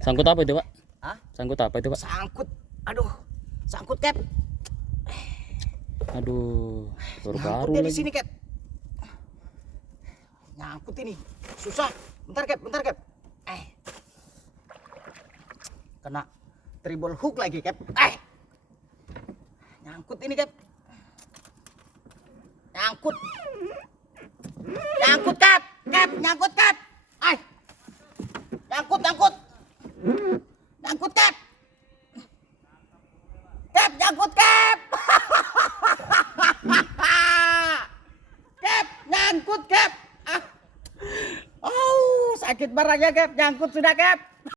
Sangkut apa itu, Pak? Hah? Sangkut apa itu, Pak? Sangkut. Aduh, sangkut Cap. Aduh, baru-baru Nyangkut dia di lagi. sini Cap. Nyangkut ini. Susah. Bentar Cap, bentar Cap. Kena triple hook lagi Cap. Nyangkut ini Cap. Nyangkut. Nyangkut Cap. Cap, nyangkut Cap. Nyangkut, nyangkut. Nyangkut Cap. Cap, nyangkut Cap. Cap, nyangkut Cap. Oh, sakit barangnya Cap. Nyangkut sudah Cap.